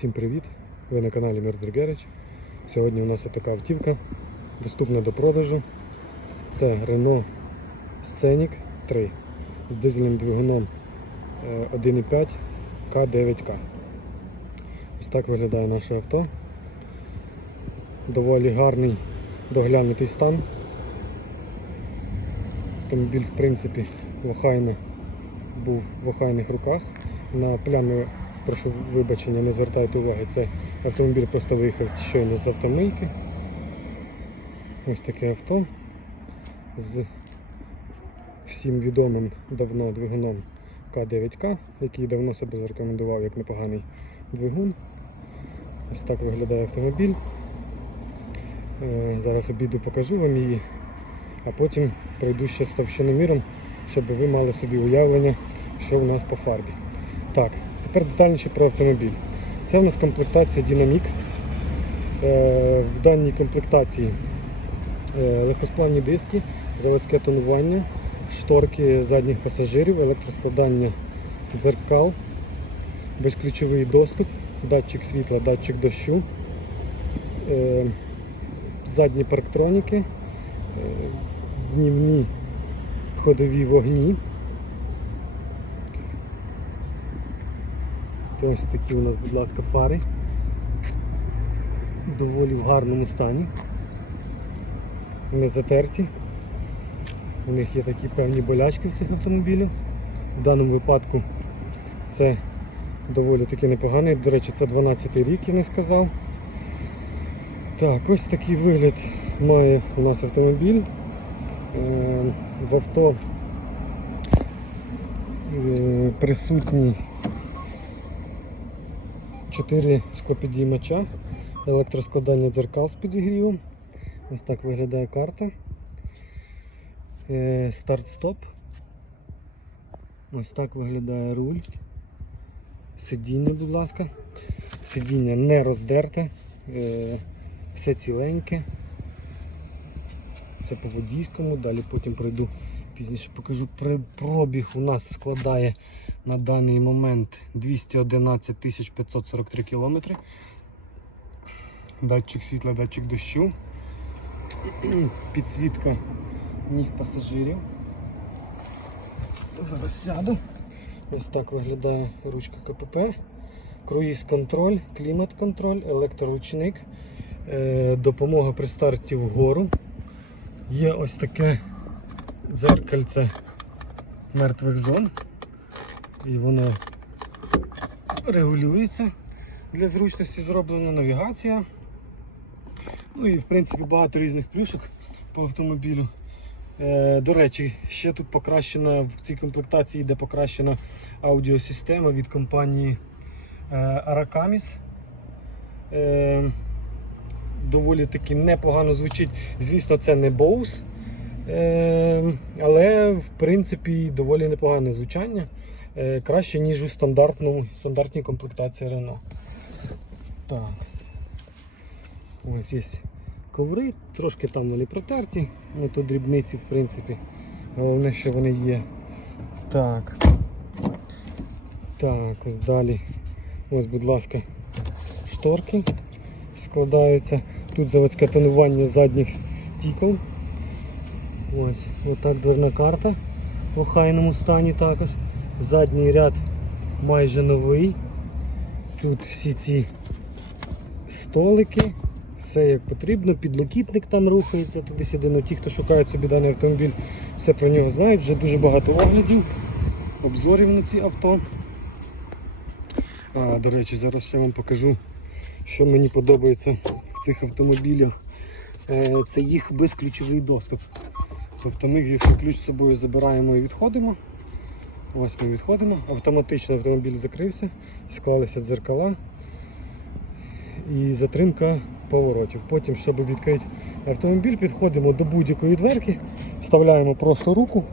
Всім привіт! Ви на каналі Murder Garage. Сьогодні у нас така автівка доступна до продажу. Це Renault Scenic 3 з дизельним двигуном е, 1.5 К9К. Ось так виглядає наше авто. Доволі гарний доглянутий стан. Автомобіль, в принципі, в охайно був в охайних руках. На плями, прошу вибачення, не звертайте уваги, це автомобіль просто виїхав щойно з автомийки. Ось таке авто з всім відомим давно двигуном К9К, який давно себе зарекомендував як непоганий двигун. Ось так виглядає автомобіль. Е, Зараз обіду покажу вам її, а потім пройду ще з товщиноміром, щоб ви мали собі уявлення, що у нас по фарбі. Так, тепер детальніше про автомобіль. Це у нас комплектація Dynamic. Е, В даній комплектації е, легкосплавні диски, заводське тонування, шторки задніх пасажирів, електроскладання дзеркал, безключовий доступ, датчик світла, датчик дощу, е, задні парктроніки, днівні ходові вогні. Ось такі у нас, будь ласка, фари. Доволі в гарному стані. Не затерті. У них є такі певні болячки в цих автомобілях. В даному випадку це доволі таки непоганий. До речі, це 12 рік, я не сказав. Так, ось такий вигляд має у нас автомобіль. Е, В авто е, присутній 4 склопідіймача, електроскладання дзеркал з підігрівом. Ось так виглядає карта. Е, Старт-стоп. Ось так виглядає руль. Сидіння, будь ласка. Сидіння не роздерте, е, все ціленьке. Це по водійському, далі потім пройду пізніше покажу. Пробіг у нас складає на даний момент 211 543 кілометри. Датчик світла, датчик дощу, підсвітка ніг пасажирів. Зараз сяду. Ось так виглядає ручка КПП. Круїз контроль, клімат контроль, електроручник, е, допомога при старті вгору. Є ось таке дзеркальце мертвих зон. І воно регулюється для зручності зроблена навігація. Ну і в принципі багато різних плюшок по автомобілю. Е, до речі, ще тут покращена в цій комплектації йде покращена аудіосистема від компанії е, Arakamis. Е, доволі таки непогано звучить. Звісно, це не Bose, е, але в принципі доволі непогане звучання. Е, краще, ніж у стандартну, стандартній комплектації Renault. Так. Ось є коври, трошки там вони протерті, ну то дрібниці, в принципі. Головне, що вони є. Так. Так, ось далі. Ось, будь ласка, шторки складаються. Тут заводське тонування задніх стікол. Ось, отак дверна карта в охайному стані також. Задній ряд майже новий. Тут всі ці столики, все як потрібно, підлокітник там рухається туди-сюди. Ну, ті, хто шукають собі даний автомобіль, все про нього знають. Вже дуже багато оглядів, обзорів на ці авто. А, до речі, зараз ще вам покажу, що мені подобається в цих автомобілях. Е, Це їх безключовий доступ. Тобто ми, якщо ключ з собою забираємо і відходимо, ось ми відходимо, автоматично автомобіль закрився, склалися дзеркала і затримка поворотів. Потім, щоб відкрити автомобіль, підходимо до будь-якої дверки, вставляємо просто руку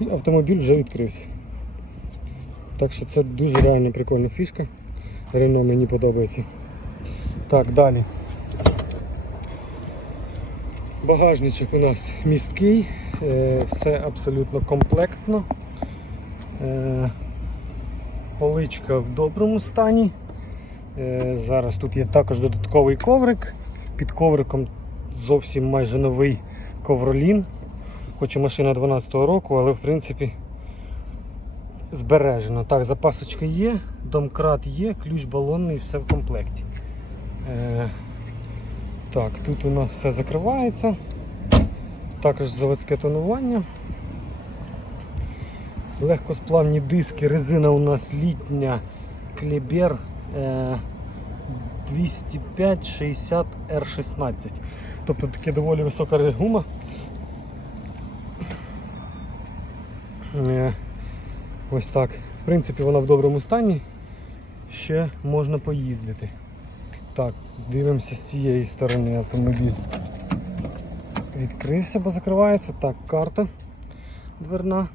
і автомобіль вже відкрився. Так що це дуже реально прикольна фішка. Рено мені подобається. Так, далі. Багажничок у нас місткий, е, все абсолютно комплектно. Е, Поличка в доброму стані. Е, Зараз тут є також додатковий коврик. Під ковриком зовсім майже новий ковролін. Хоч і машина 12-го року, але в принципі збережено. Так, запасочка є, домкрат є, ключ балонний, все в комплекті. Е, так, тут у нас все закривається. Також заводське тонування. Легкосплавні диски, резина у нас літня Клебер е, 205 60 R16. Тобто таке доволі висока гума. Е, Ось так. В принципі, вона в доброму стані. Ще можна поїздити. Так, дивимося з цієї сторони автомобіль. Відкрився, бо закривається. Так, карта дверна.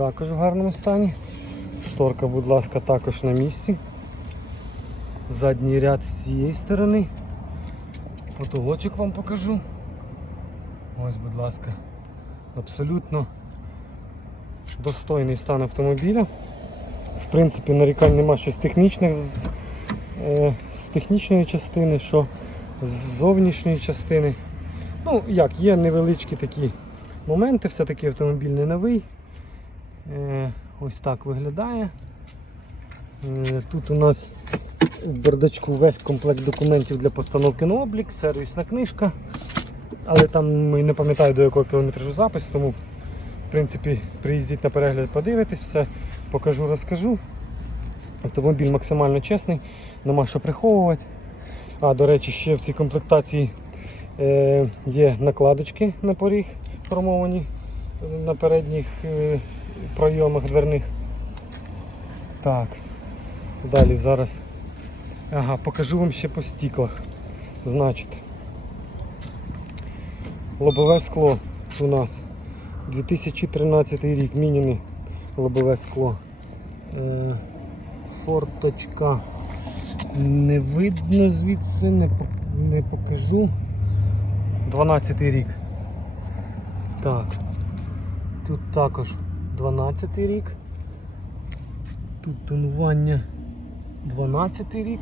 Також в гарному стані. Шторка, будь ласка, також на місці. Задній ряд з цієї сторони. Потолочок вам покажу. Ось, будь ласка. Абсолютно достойний стан автомобіля. В принципі, нарікань нема що з технічних з, е, з технічної частини, що з зовнішньої частини. Ну, як, є невеличкі такі моменти, все-таки автомобіль не новий. Е, ось так виглядає. Е, тут у нас в бардачку весь комплект документів для постановки на облік, сервісна книжка. Але там не пам'ятаю до якого кілометражу запис, тому в принципі приїздіть на перегляд, подивитесь, все покажу, розкажу. Автомобіль максимально чесний, нема що приховувати. А, до речі, ще в цій комплектації е, є накладочки на поріг формовані на передніх е, пройомах дверних. Так. Далі зараз. Ага, покажу вам ще по стіклах. Значить, лобове скло у нас 2013 рік, мініне лобове скло. Е, форточка не видно звідси, не, не покажу. 12 рік. Так. Тут також 12 рік. Тут тонування 12 рік.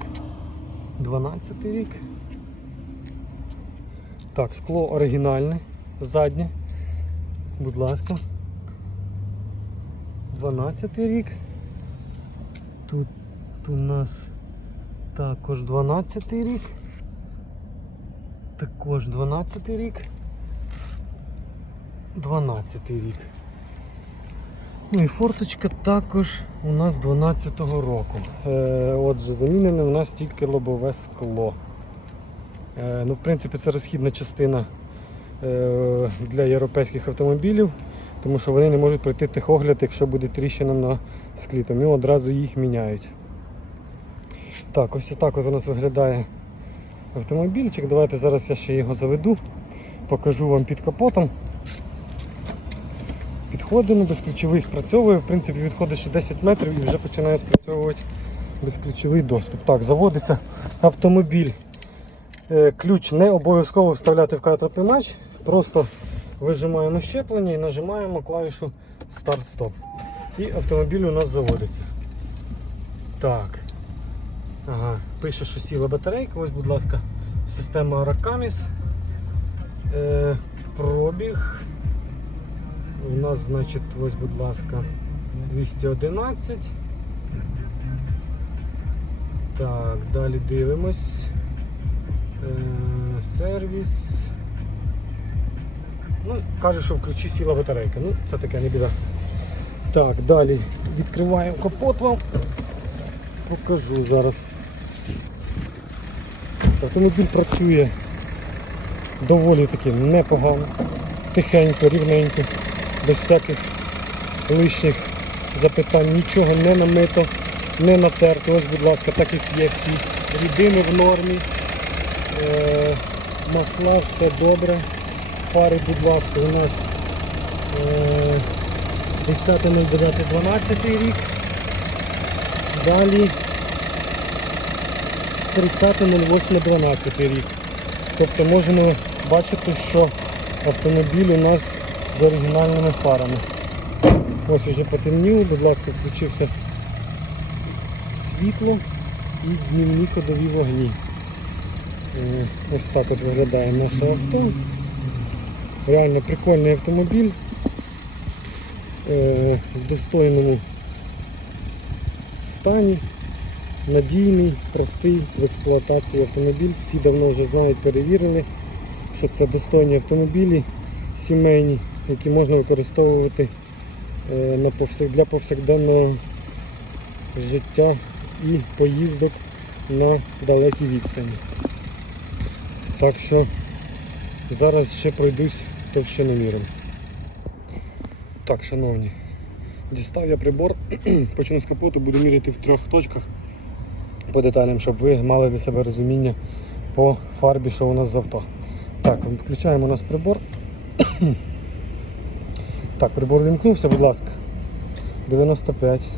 12 рік. Так, скло оригінальне, заднє. Будь ласка. 12 рік. Тут у нас також 12 рік. Також 12 рік. 12 рік. Ну і форточка також у нас 12-го року. Е, отже, замінене у нас тільки лобове скло. Е, ну, в принципі, це розхідна частина е, для європейських автомобілів, тому що вони не можуть пройти техогляд, якщо буде тріщина на склі, тому одразу їх міняють. Так, ось так от у нас виглядає автомобільчик. Давайте зараз я ще його заведу, покажу вам під капотом. Підходимо, безключовий спрацьовує. В принципі, відходить ще 10 метрів і вже починає спрацьовувати безключовий доступ. Так, заводиться автомобіль. Е, Ключ не обов'язково вставляти в картотримач, просто вижимаємо щеплення і нажимаємо клавішу старт-стоп. І автомобіль у нас заводиться. Так. Ага, пише, що сіла батарейка. Ось, будь ласка, система Arakamis. Е, пробіг. У нас, значить, ось, будь ласка, 211. Так, далі дивимось. Е, сервіс. Ну, каже, що в сіла батарейка. Ну, це таке не біда. Так, далі відкриваємо капот вам. Покажу зараз. Автомобіль працює доволі таки непогано, тихенько, рівненько, без всяких лишніх запитань, нічого не намито, не натерто. Ось, будь ласка, так як є всі. Рідини в нормі, е, масла, все добре. Фари, будь ласка, у нас е, 10.09.12 рік. Далі 30.08.12 рік. Тобто можемо бачити, що автомобіль у нас з оригінальними фарами. Ось вже потемніло, будь ласка, включився світло. і днівні ходові вогні. Е, Ось так от виглядає наше авто. Реально прикольний автомобіль. Е, В достойному стані. Надійний, простий в експлуатації автомобіль. Всі давно вже знають, перевірили, що це достойні автомобілі сімейні, які можна використовувати е, для повсякденного життя і поїздок на далекі відстані. Так що зараз ще пройдусь товщиноміром. Так, шановні, дістав я прибор, почну з капоту, буду міряти в трьох точках по деталям, щоб ви мали для себе розуміння по фарбі, що у нас з авто. Так, включаємо у нас прибор. Так, прибор вімкнувся, будь ласка. 95.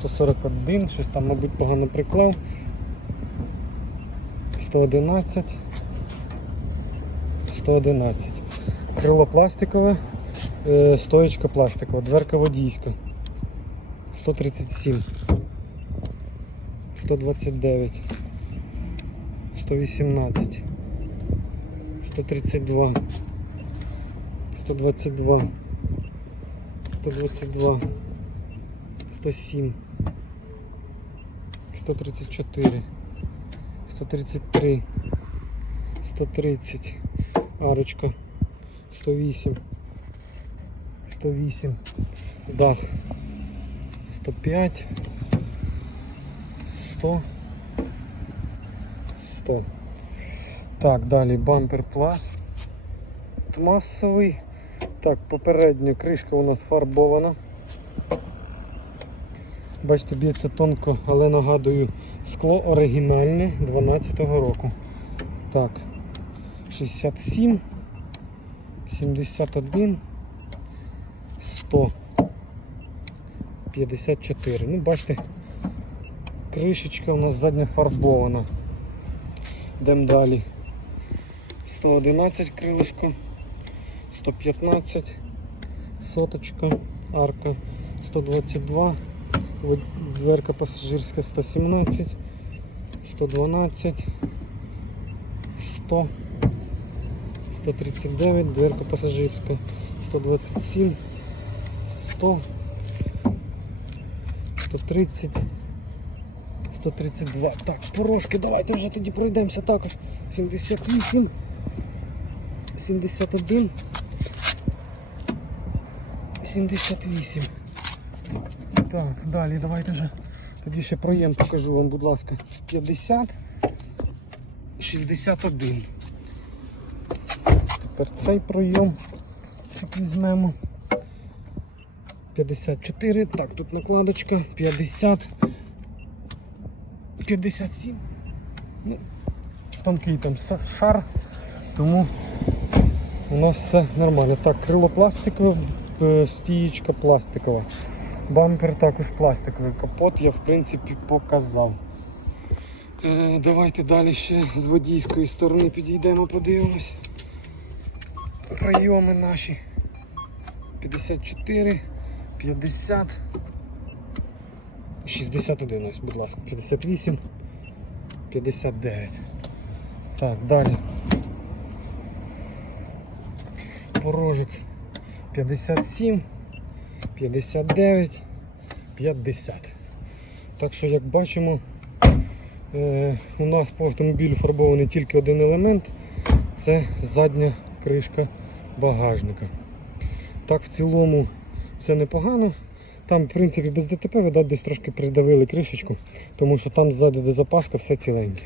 141, щось там, мабуть, погано приклав. 111. 111. Крило пластикове, е, стоечка пластикова, дверка водійська. 137. 129. 118. 132. 122. 122. 107. 134. 133. 130. Арочка. 108. 108. Дах. 105. 100. 100. Так, далі бампер пласт. Масовий. Так, попередня кришка у нас фарбована. Бачите, б'ється тонко, але нагадую, скло оригінальне 12-го року. Так, 67, 71, 100, 54. Ну, бачите, кришечка у нас задня фарбована. Йдемо далі. 111 крилишко, 115, соточка, арка, 122, вод- дверка пасажирська 117, 112, 100, 139, дверка пасажирська, 127, 100, 130, 132. Так, порошки, давайте вже тоді пройдемося також. 78, 71, 78. Так, далі давайте вже тоді ще проєм покажу вам, будь ласка. 50, 61. Тепер цей пройом, візьмемо. 54, так, тут накладочка, 50, 57. Ну, тонкий там шар, тому у нас все нормально. Так, крило пластикове, стієчка пластикова. Бампер також пластиковий. Капот я в принципі показав. Е, давайте далі ще з водійської сторони підійдемо, подивимось. Прийоми наші. 54, 50, 61, ось, будь ласка, 58, 59. Так, далі. Порожик 57, 59, 50. Так що, як бачимо, е, у нас по автомобілю фарбований тільки один елемент це задня кришка багажника. Так, в цілому все непогано. Там, в принципі, без ДТП, видать, десь трошки придавили кришечку, тому що там ззаду, де запаска, все ціленьке.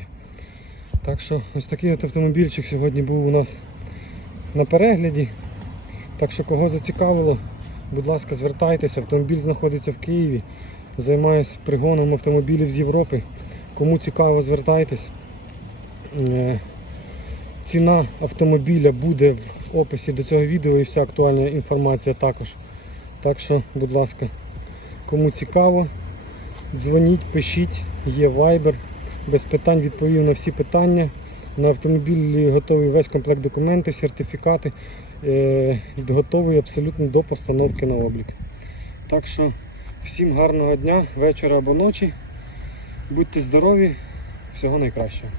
Так що ось такий от автомобільчик сьогодні був у нас на перегляді. Так що кого зацікавило, будь ласка, звертайтеся. Автомобіль знаходиться в Києві. Займаюся пригоном автомобілів з Європи. Кому цікаво, звертайтесь. Е, Ціна автомобіля буде в описі до цього відео і вся актуальна інформація також. Так що, будь ласка, кому цікаво, дзвоніть, пишіть, є Viber. Без питань відповів на всі питання. На автомобілі готовий весь комплект документів, сертифікати. Е, готовий абсолютно до постановки на облік. Так що Всім гарного дня, вечора або ночі. Будьте здорові, всього найкращого.